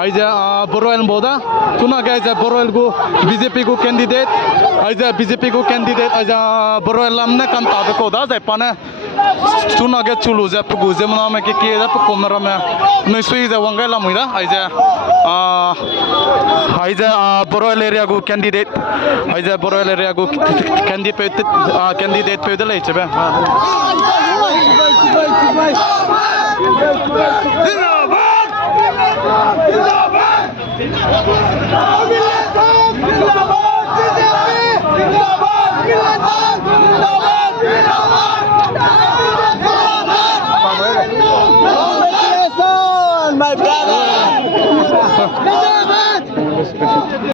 Aiza Boroel Boda tuna ga aiza Boroel go BJP go candidate aiza BJP go candidate aiza Boroel lamne kan tabe ko da zai pane tuna ga chulu za pugu ze mona me ke da komra me no sui za wangai lamuira aiza Boroel area go candidate aiza Boroel area go candidate pe da lai chebe My brother!